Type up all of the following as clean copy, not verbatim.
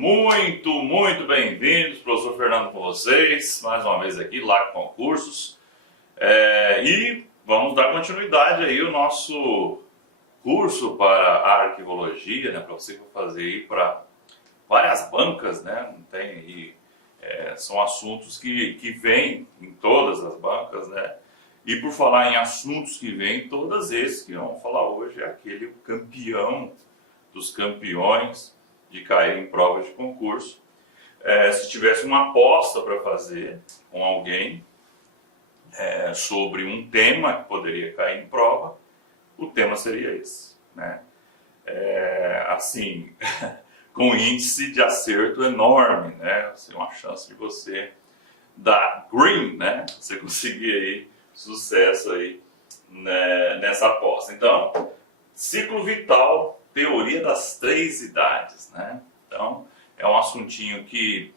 muito bem-vindos, professor Fernando com vocês, mais uma vez aqui, LAC Concursos, e vamos dar continuidade aí ao nosso curso para a arquivologia, né, para você fazer aí para várias bancas, né, tem aí, são assuntos que vêm em todas as bancas, né, e por falar em assuntos que vêm, todos esses que vamos falar hoje é aquele campeão dos campeões de cair em provas de concurso. Se tivesse uma aposta para fazer com alguém sobre um tema que poderia cair em prova, o tema seria esse, né? Assim, com índice de acerto enorme, né? Assim, uma chance de você dar green, né? Você conseguir aí sucesso aí, né, nessa aposta. Então, ciclo vital, teoria das 3 idades, né? Então, é um assuntinho que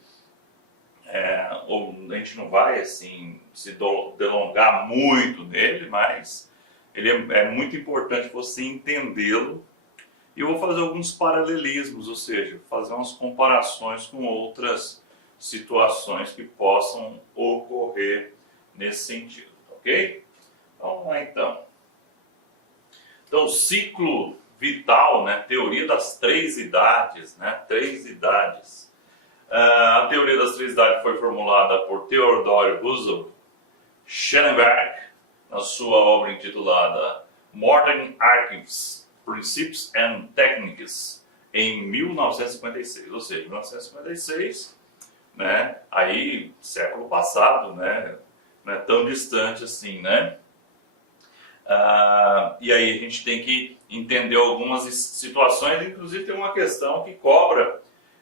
a gente não vai assim se delongar muito nele, mas ele é muito importante você entendê-lo. E eu vou fazer alguns paralelismos, ou seja, fazer umas comparações com outras situações que possam ocorrer nesse sentido, ok? Vamos lá então. Então, ciclo vital, né? Teoria das 3 idades, né? 3 idades. A teoria das 3 idades foi formulada por Theodore Roosevelt Schellenberg na sua obra intitulada Modern Archives, Principles and Techniques, em 1956, ou seja, 1956, né? Aí século passado, né? Não é tão distante assim, né? E aí a gente tem que entender algumas situações, inclusive tem uma questão que cobra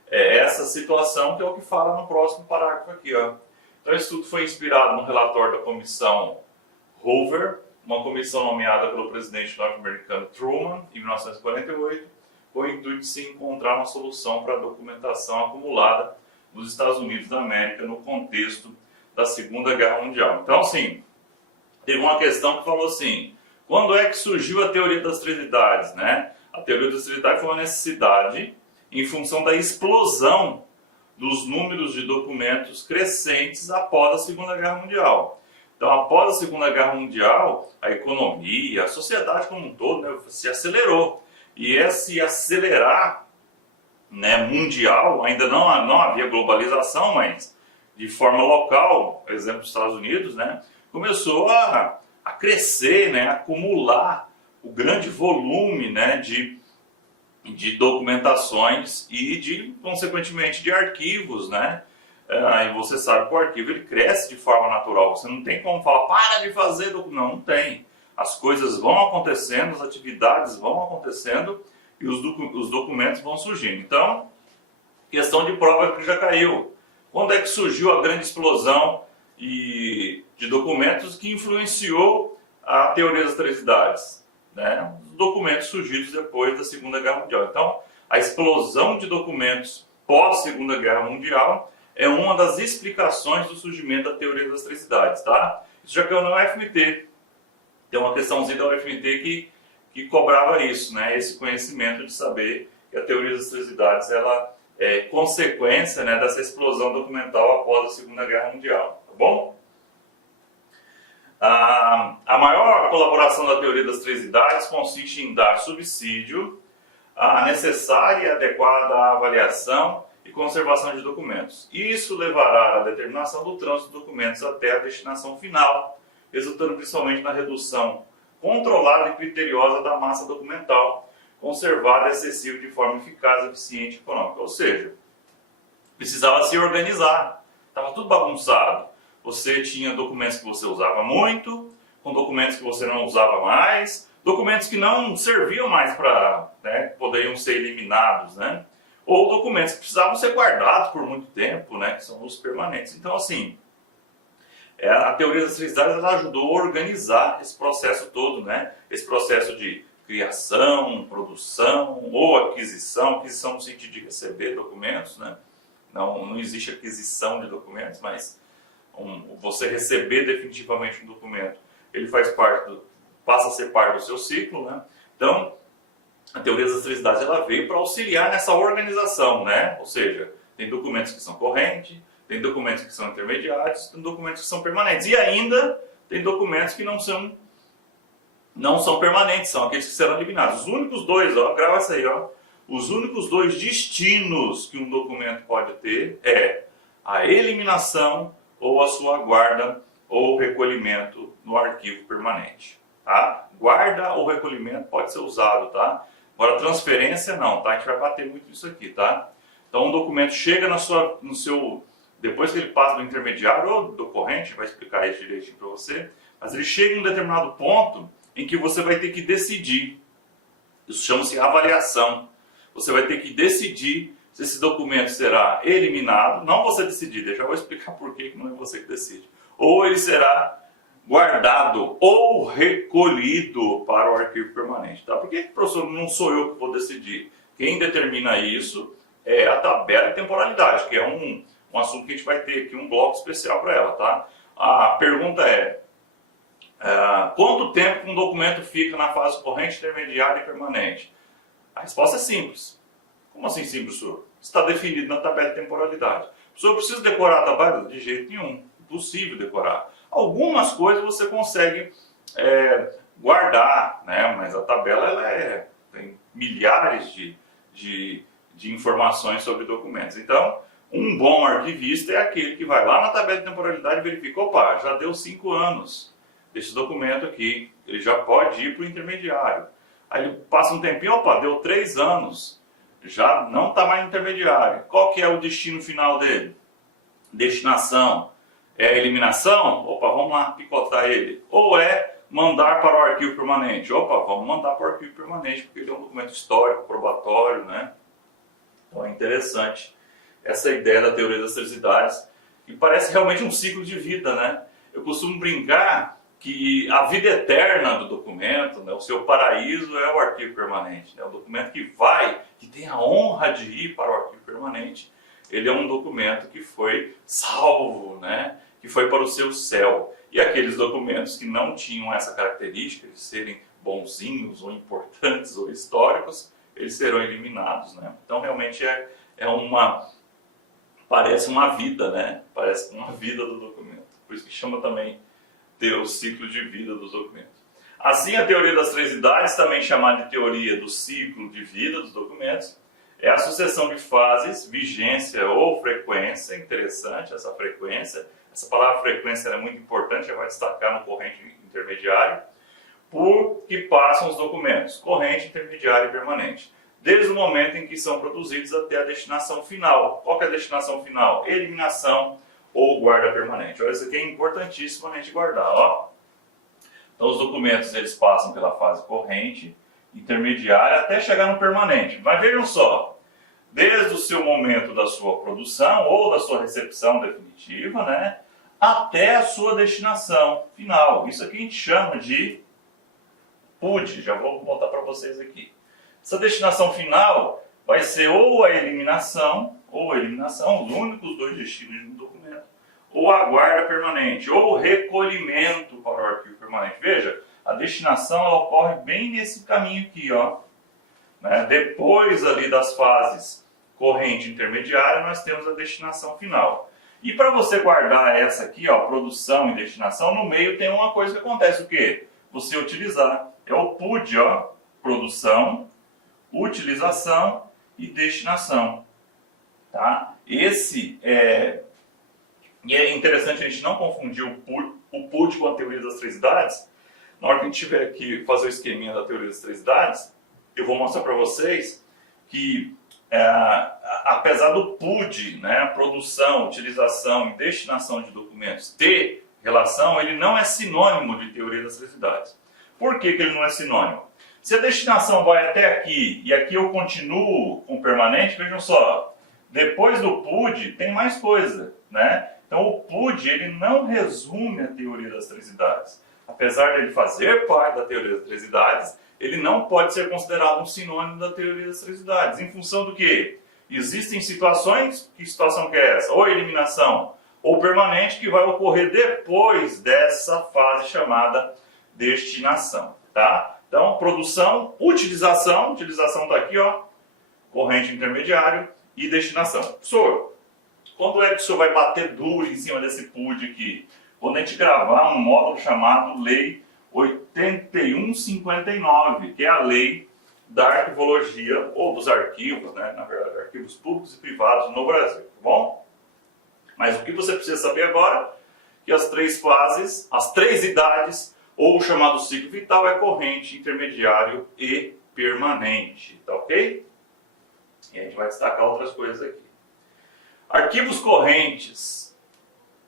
essa situação, que é o que fala no próximo parágrafo aqui, ó. Então, o estudo foi inspirado no relatório da comissão Hoover, uma comissão nomeada pelo presidente norte-americano Truman em 1948, com o intuito de se encontrar uma solução para a documentação acumulada nos Estados Unidos da América no contexto da Segunda Guerra Mundial. Então, assim, teve uma questão que falou assim: quando é que surgiu a teoria das 3 idades, né? A teoria das 3 idades foi uma necessidade em função da explosão dos números de documentos crescentes após a Segunda Guerra Mundial. Então, após a Segunda Guerra Mundial, a economia, a sociedade como um todo, né, se acelerou. E esse acelerar, né, mundial, ainda não havia globalização, mas de forma local, por exemplo, os Estados Unidos, né, começou a crescer, né, a acumular o grande volume, né, de documentações e consequentemente de arquivos, né? E você sabe que o arquivo ele cresce de forma natural. Você não tem como falar, para de fazer documento. Não tem. As coisas vão acontecendo, as atividades vão acontecendo e os documentos vão surgindo. Então, questão de prova que já caiu. Quando é que surgiu a grande explosão de documentos que influenciou a teoria das 3 idades? Né? Os documentos surgidos depois da Segunda Guerra Mundial. Então, a explosão de documentos pós-Segunda Guerra Mundial é uma das explicações do surgimento da teoria das 3 idades, tá? Isso já caiu na UFMT. Tem uma questãozinha da UFMT que cobrava isso, né? Esse conhecimento de saber que a teoria das 3 idades ela é consequência, né, dessa explosão documental após a Segunda Guerra Mundial, tá bom? A maior colaboração da teoria das 3 idades consiste em dar subsídio à necessária e adequada avaliação e conservação de documentos. Isso levará à determinação do trânsito de documentos até a destinação final, resultando principalmente na redução controlada e criteriosa da massa documental, conservada e acessível de forma eficaz, eficiente e econômica. Ou seja, precisava se organizar, estava tudo bagunçado. Você tinha documentos que você usava muito, com documentos que você não usava mais, documentos que não serviam mais para, né, poderiam ser eliminados, né? Ou documentos que precisavam ser guardados por muito tempo, né, que são os permanentes. Então, assim, a teoria das 3 idades ela ajudou a organizar esse processo todo, né? Esse processo de criação, produção ou aquisição no sentido de receber documentos, né? Não existe aquisição de documentos, mas você receber definitivamente um documento, ele passa a ser parte do seu ciclo, né? Então, a teoria das três idades ela veio para auxiliar nessa organização, né? Ou seja, tem documentos que são correntes, tem documentos que são intermediários, tem documentos que são permanentes. E ainda tem documentos que não são permanentes, são aqueles que serão eliminados. Os únicos dois, ó, grava isso aí, ó. Os únicos dois destinos que um documento pode ter é a eliminação ou a sua guarda ou recolhimento no arquivo permanente. Tá? Guarda ou recolhimento pode ser usado, tá? Agora transferência não, tá? A gente vai bater muito nisso aqui, tá? Então um documento chega no seu, depois que ele passa do intermediário ou do corrente, vai explicar isso direitinho para você, mas ele chega em um determinado ponto em que você vai ter que decidir. Isso chama-se avaliação. Você vai ter que decidir se esse documento será eliminado, não você decidir, eu já vou explicar por que não é você que decide, ou ele será guardado ou recolhido para o arquivo permanente. Tá? Por que, professor, não sou eu que vou decidir? Quem determina isso é a tabela de temporalidade, que é um assunto que a gente vai ter aqui um bloco especial para ela. Tá? A pergunta é, quanto tempo um documento fica na fase corrente, intermediária e permanente? A resposta é simples. Como assim simples, senhor? Está definido na tabela de temporalidade. O senhor precisa decorar a tabela? De jeito nenhum. Impossível decorar. Algumas coisas você consegue guardar, né? Mas a tabela ela tem milhares de informações sobre documentos. Então, um bom arquivista é aquele que vai lá na tabela de temporalidade e verifica, opa, já deu 5 anos desse documento aqui, ele já pode ir para o intermediário. Aí ele passa um tempinho, opa, deu 3 anos, já não está mais intermediário. Qual que é o destino final dele? Destinação. É a eliminação? Opa, vamos lá picotar ele. Ou é mandar para o arquivo permanente? Opa, vamos mandar para o arquivo permanente, porque ele é um documento histórico, probatório, né? Então é interessante essa ideia da teoria das três idades, que parece realmente um ciclo de vida, né? Eu costumo brincar que a vida eterna do documento, né, o seu paraíso é o arquivo permanente. Né? O documento que tem a honra de ir para o arquivo permanente, ele é um documento que foi salvo, né? Que foi para o seu céu. E aqueles documentos que não tinham essa característica de serem bonzinhos, ou importantes, ou históricos, eles serão eliminados. Né? Então realmente parece uma vida, né? Parece uma vida do documento. Por isso que chama também ter o ciclo de vida dos documentos. Assim, a teoria das três idades, também chamada de teoria do ciclo de vida dos documentos, é a sucessão de fases, vigência ou frequência. Interessante essa frequência. Essa palavra frequência é muito importante, já vai destacar no corrente intermediário, por que passam os documentos, corrente, intermediário e permanente, desde o momento em que são produzidos até a destinação final. Qual que é a destinação final? Eliminação ou guarda permanente. Olha, isso aqui é importantíssimo a gente guardar. Ó. Então os documentos eles passam pela fase corrente, intermediária, até chegar no permanente. Mas vejam só, desde o seu momento da sua produção ou da sua recepção definitiva, né, até a sua destinação final. Isso aqui a gente chama de PUD, já vou botar para vocês aqui. Essa destinação final vai ser ou a eliminação, os únicos dois destinos de um documento, ou a guarda permanente, ou o recolhimento para o arquivo permanente. Veja, a destinação ela ocorre bem nesse caminho aqui, ó. Né? Depois ali das fases corrente e intermediária, nós temos a destinação final. E para você guardar essa aqui, ó, produção e destinação, no meio tem uma coisa que acontece, o quê? Você utilizar, é o PUD, ó, produção, utilização e destinação. Tá? E é interessante a gente não confundir o PUD com a teoria das três idades. Na hora que a gente tiver aqui fazer o esqueminha da teoria das três idades, eu vou mostrar para vocês que apesar do PUD, né, produção, utilização e destinação de documentos ter relação, ele não é sinônimo de teoria das três idades. Por que ele não é sinônimo? Se a destinação vai até aqui e aqui eu continuo com permanente, vejam só, depois do PUD tem mais coisa, né? Então o PUD ele não resume a teoria das três idades. Apesar de ele fazer parte da teoria das três idades, ele não pode ser considerado um sinônimo da teoria das três idades. Em função do quê? Existem situações, que situação que é essa? Ou eliminação, ou permanente, que vai ocorrer depois dessa fase chamada destinação. Tá? Então, produção, utilização está aqui, ó, corrente intermediário e destinação. Professor, quando é que o senhor vai bater duro em cima desse PUD aqui? Quando a gente gravar um módulo chamado Lei 8159, que é a lei da arquivologia, ou dos arquivos, né? Na verdade, arquivos públicos e privados no Brasil, tá bom? Mas o que você precisa saber agora é que as três fases, as três idades, ou o chamado ciclo vital, é corrente, intermediário e permanente, tá ok? E a gente vai destacar outras coisas aqui. Arquivos correntes,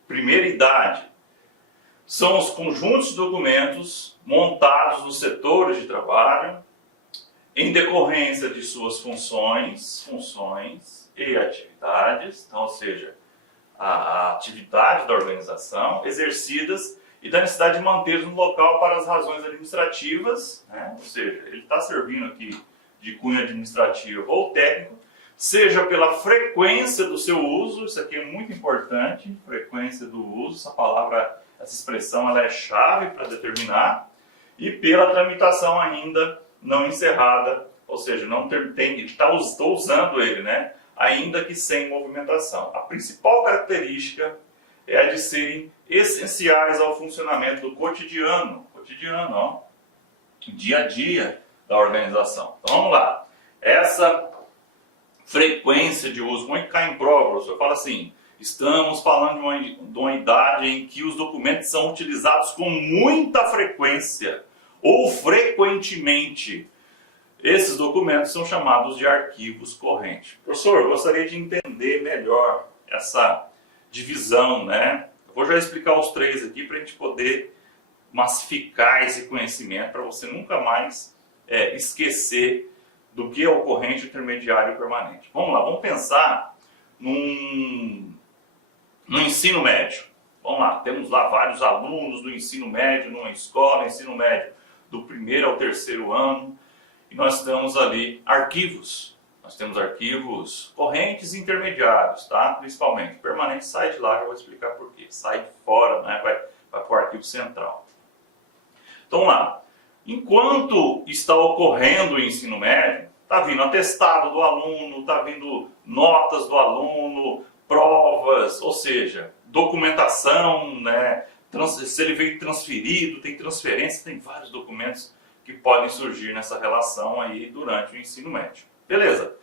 primeira idade, são os conjuntos de documentos montados nos setores de trabalho em decorrência de suas funções e atividades, então, ou seja, a atividade da organização, exercidas e da necessidade de mantê-los no local para as razões administrativas, né? Ou seja, ele está servindo aqui de cunho administrativo ou técnico, seja pela frequência do seu uso, isso aqui é muito importante, frequência do uso, essa palavra, essa expressão, ela é chave para determinar, e pela tramitação ainda não encerrada, ou seja, estou usando ele, né? Ainda que sem movimentação. A principal característica é a de serem essenciais ao funcionamento do cotidiano, ó, dia a dia da organização. Então vamos lá. Essa frequência de uso, como é que cai em prova, professor? Fala assim, estamos falando de uma idade em que os documentos são utilizados com muita frequência ou frequentemente. Esses documentos são chamados de arquivos correntes. Professor, eu gostaria de entender melhor essa divisão, né? Eu vou já explicar os três aqui para a gente poder massificar esse conhecimento, para você nunca mais esquecer do que é o corrente, intermediário e permanente. Vamos lá, vamos pensar no ensino médio. Vamos lá, temos lá vários alunos do ensino médio, numa escola, ensino médio do primeiro ao terceiro ano, e nós temos ali arquivos. Nós temos arquivos correntes e intermediários, tá? Principalmente. Permanente sai de lá, eu vou explicar por quê. Sai de fora, né? Vai para o arquivo central. Então, vamos lá. Enquanto está ocorrendo o ensino médio, está vindo atestado do aluno, está vindo notas do aluno, provas, ou seja, documentação, né? Se ele veio transferido, tem transferência, tem vários documentos que podem surgir nessa relação aí durante o ensino médio. Beleza.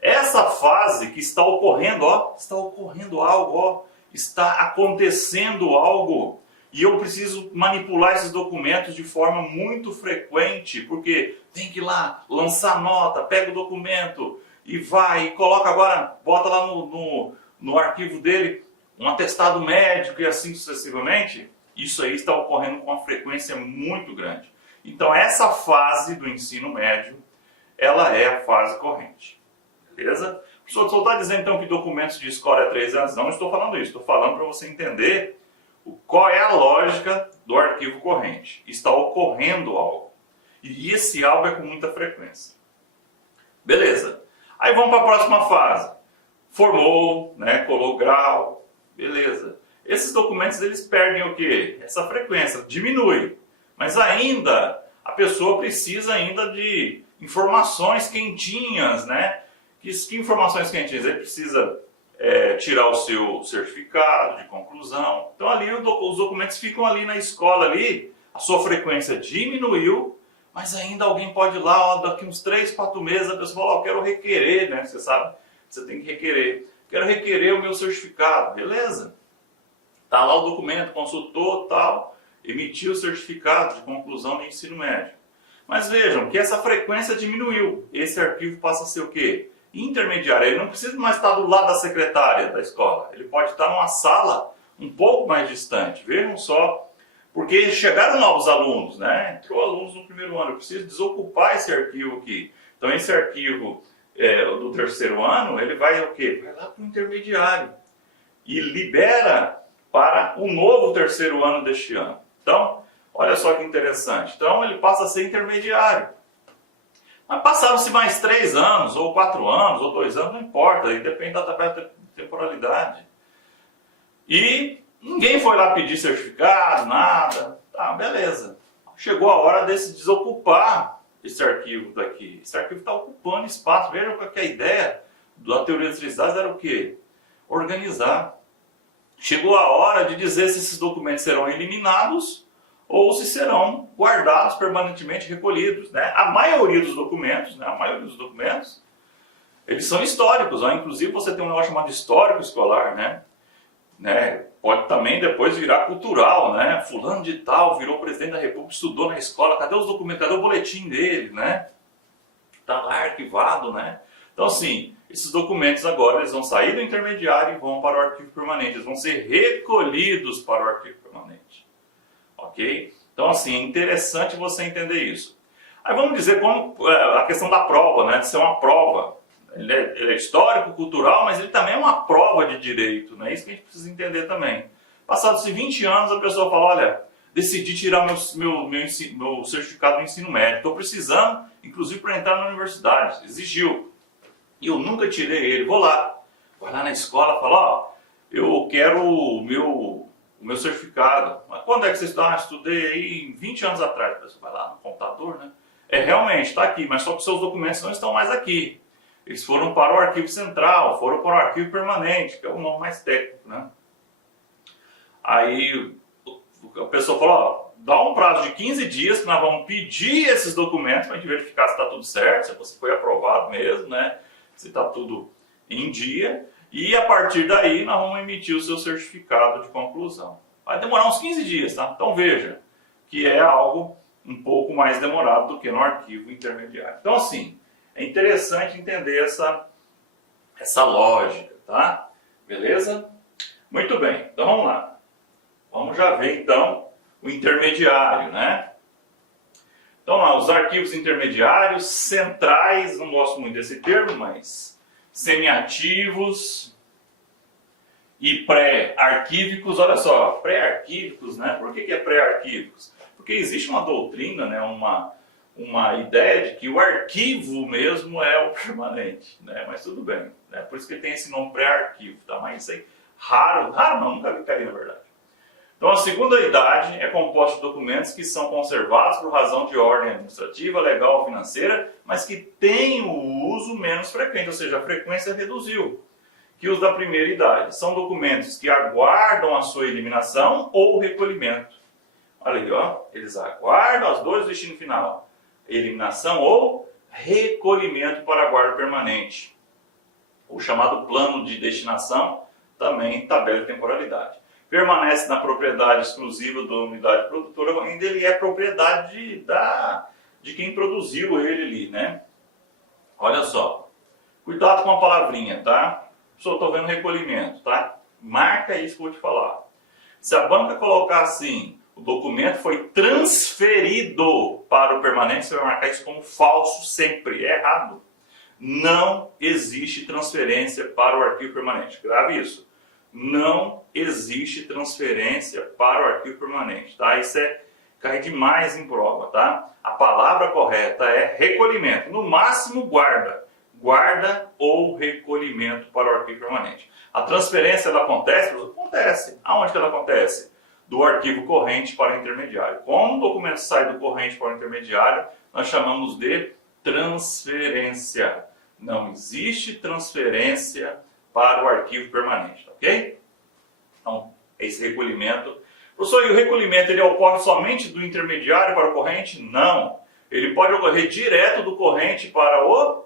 Essa fase que está ocorrendo, ó, está ocorrendo algo, ó, está acontecendo algo, e eu preciso manipular esses documentos de forma muito frequente, porque tem que ir lá, lançar nota, pega o documento e vai, e coloca agora, bota lá no arquivo dele um atestado médico e assim sucessivamente. Isso aí está ocorrendo com uma frequência muito grande. Então essa fase do ensino médio, ela é a fase corrente. Beleza? O professor só está dizendo então que documentos de escola é 3 anos? Não estou falando isso, estou falando para você entender qual é a lógica do arquivo corrente. Está ocorrendo algo. E esse algo é com muita frequência. Beleza. Aí vamos para a próxima fase. Formou, né, colou grau, beleza. Esses documentos eles perdem o quê? Essa frequência, diminui. Mas ainda, a pessoa precisa ainda de informações quentinhas, né? Que informações quentinhas? Ele precisa tirar o seu certificado de conclusão. Então ali os documentos ficam ali na escola, ali, a sua frequência diminuiu, mas ainda alguém pode ir lá, ó, daqui uns 3, 4 meses, a pessoa fala, ó, eu quero requerer, né? Você sabe, você tem que requerer. Quero requerer o meu certificado, beleza? Tá lá o documento, consultou, tal, emitiu o certificado de conclusão do ensino médio. Mas vejam que essa frequência diminuiu. Esse arquivo passa a ser o quê? Intermediário. Ele não precisa mais estar do lado da secretária da escola. Ele pode estar numa sala um pouco mais distante. Vejam só, porque chegaram novos alunos, né? Entrou alunos no primeiro ano. Eu preciso desocupar esse arquivo aqui. Então esse arquivo do terceiro ano, ele vai o quê? Vai lá para o intermediário. E libera para o novo terceiro ano deste ano. Então, olha só que interessante. Então, ele passa a ser intermediário. Mas passaram-se mais 3 anos, ou 4 anos, ou 2 anos, não importa. Aí depende da tabela de temporalidade. E ninguém foi lá pedir certificado, nada. Tá, beleza. chegou a hora de se desocupar esse arquivo daqui. Esse arquivo está ocupando espaço. Veja que a ideia da teoria das três dados era o quê? Organizar. Chegou a hora de dizer se esses documentos serão eliminados ou se serão guardados permanentemente recolhidos, né? A maioria dos documentos, eles são históricos, né? Inclusive você tem um negócio chamado histórico escolar, né? Pode também depois virar cultural, né? Fulano de tal virou presidente da República, estudou na escola, cadê os documentos, cadê o boletim dele, né? Tá lá arquivado, né? Então assim, esses documentos agora eles vão sair do intermediário e vão para o arquivo permanente, eles vão ser recolhidos para o arquivo permanente. Ok? Então assim, é interessante você entender isso. Aí vamos dizer como a questão da prova, né? De ser uma prova. Ele é histórico, cultural, mas ele também é uma prova de direito, né? Isso que a gente precisa entender também. Passados-se 20 anos, a pessoa fala, olha, decidi tirar meu certificado do ensino médio, estou precisando, inclusive para entrar na universidade, exigiu. E eu nunca tirei ele, vou lá. Vai lá na escola e fala, ó, eu quero o meu certificado. Mas quando é que você está? Estudei aí 20 anos atrás. A pessoa vai lá no computador, né? Realmente, está aqui, mas só que seus documentos não estão mais aqui. Eles foram para o arquivo central, foram para o arquivo permanente, que é o nome mais técnico, né? Aí a pessoa falou, ó, dá um prazo de 15 dias que nós vamos pedir esses documentos para a gente verificar se está tudo certo, se você foi aprovado mesmo, né? Se está tudo em dia. E a partir daí nós vamos emitir o seu certificado de conclusão. Vai demorar uns 15 dias, tá? Então veja que é algo um pouco mais demorado do que no arquivo intermediário. Então assim, é interessante entender essa lógica, tá? Beleza? Muito bem, então vamos lá. Vamos já ver então o intermediário, né? Então lá, os arquivos intermediários, centrais, não gosto muito desse termo, mas semiativos e pré-arquívicos. Olha só, pré-arquívicos, né? Por que é pré-arquívicos? Porque existe uma doutrina, né? Uma ideia de que o arquivo mesmo é o permanente, né? Mas tudo bem, né? Por isso que tem esse nome pré-arquivo, tá? Mas isso aí, raro não, nunca vi cair na verdade. Então a segunda idade é composta de documentos que são conservados por razão de ordem administrativa, legal ou financeira, mas que têm o uso menos frequente, ou seja, a frequência reduziu. Que os da primeira idade são documentos que aguardam a sua eliminação ou recolhimento. Olha aí, ó, eles aguardam as dores do destino final. Eliminação ou recolhimento para guarda permanente. O chamado plano de destinação, também tabela de temporalidade. Permanece na propriedade exclusiva da unidade produtora, ainda ele é propriedade de quem produziu ele ali, né? Olha só, cuidado com a palavrinha, tá? Só estou vendo recolhimento, tá? Marca isso que eu vou te falar. Se a banca colocar assim, o documento foi transferido para o permanente, você vai marcar isso como falso sempre, é errado. Não existe transferência para o arquivo permanente. Grave isso. Não existe transferência para o arquivo permanente, tá? Isso cai demais em prova, tá? A palavra correta é recolhimento. No máximo, guarda. Guarda ou recolhimento para o arquivo permanente. A transferência, ela acontece? Acontece. Aonde que ela acontece? Do arquivo corrente para o intermediário. Quando o documento sai do corrente para o intermediário, nós chamamos de transferência. Não existe transferência para o arquivo permanente, ok? Então, esse recolhimento. Professor, e o recolhimento ele ocorre somente do intermediário para o corrente? Não. Ele pode ocorrer direto do corrente para o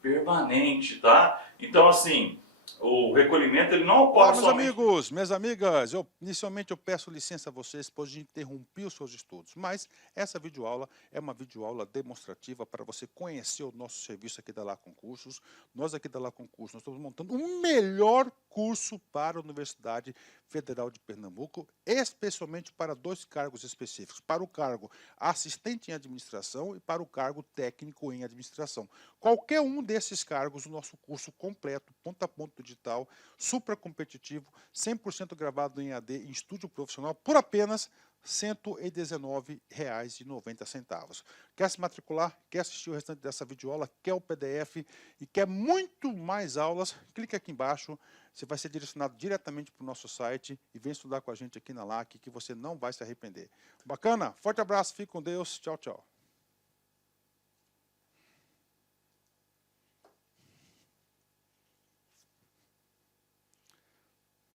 permanente, tá? Então, assim, o recolhimento ele não ocorre Meus somente... amigos, minhas amigas, inicialmente eu peço licença a vocês, pois interrompi os seus estudos, mas essa videoaula é uma videoaula demonstrativa para você conhecer o nosso serviço aqui da Lá Concursos. Nós aqui da Lá Concursos, nós estamos montando um melhor curso para a Universidade Federal de Pernambuco, especialmente para dois cargos específicos, para o cargo assistente em administração e para o cargo técnico em administração. Qualquer um desses cargos, o nosso curso completo, ponto a ponto de digital, super competitivo, 100% gravado em AD em estúdio profissional por apenas R$ 119,90. Quer se matricular, quer assistir o restante dessa videoaula, quer o PDF e quer muito mais aulas, clique aqui embaixo, você vai ser direcionado diretamente para o nosso site e vem estudar com a gente aqui na LAC, que você não vai se arrepender. Bacana? Forte abraço, fique com Deus, tchau, tchau.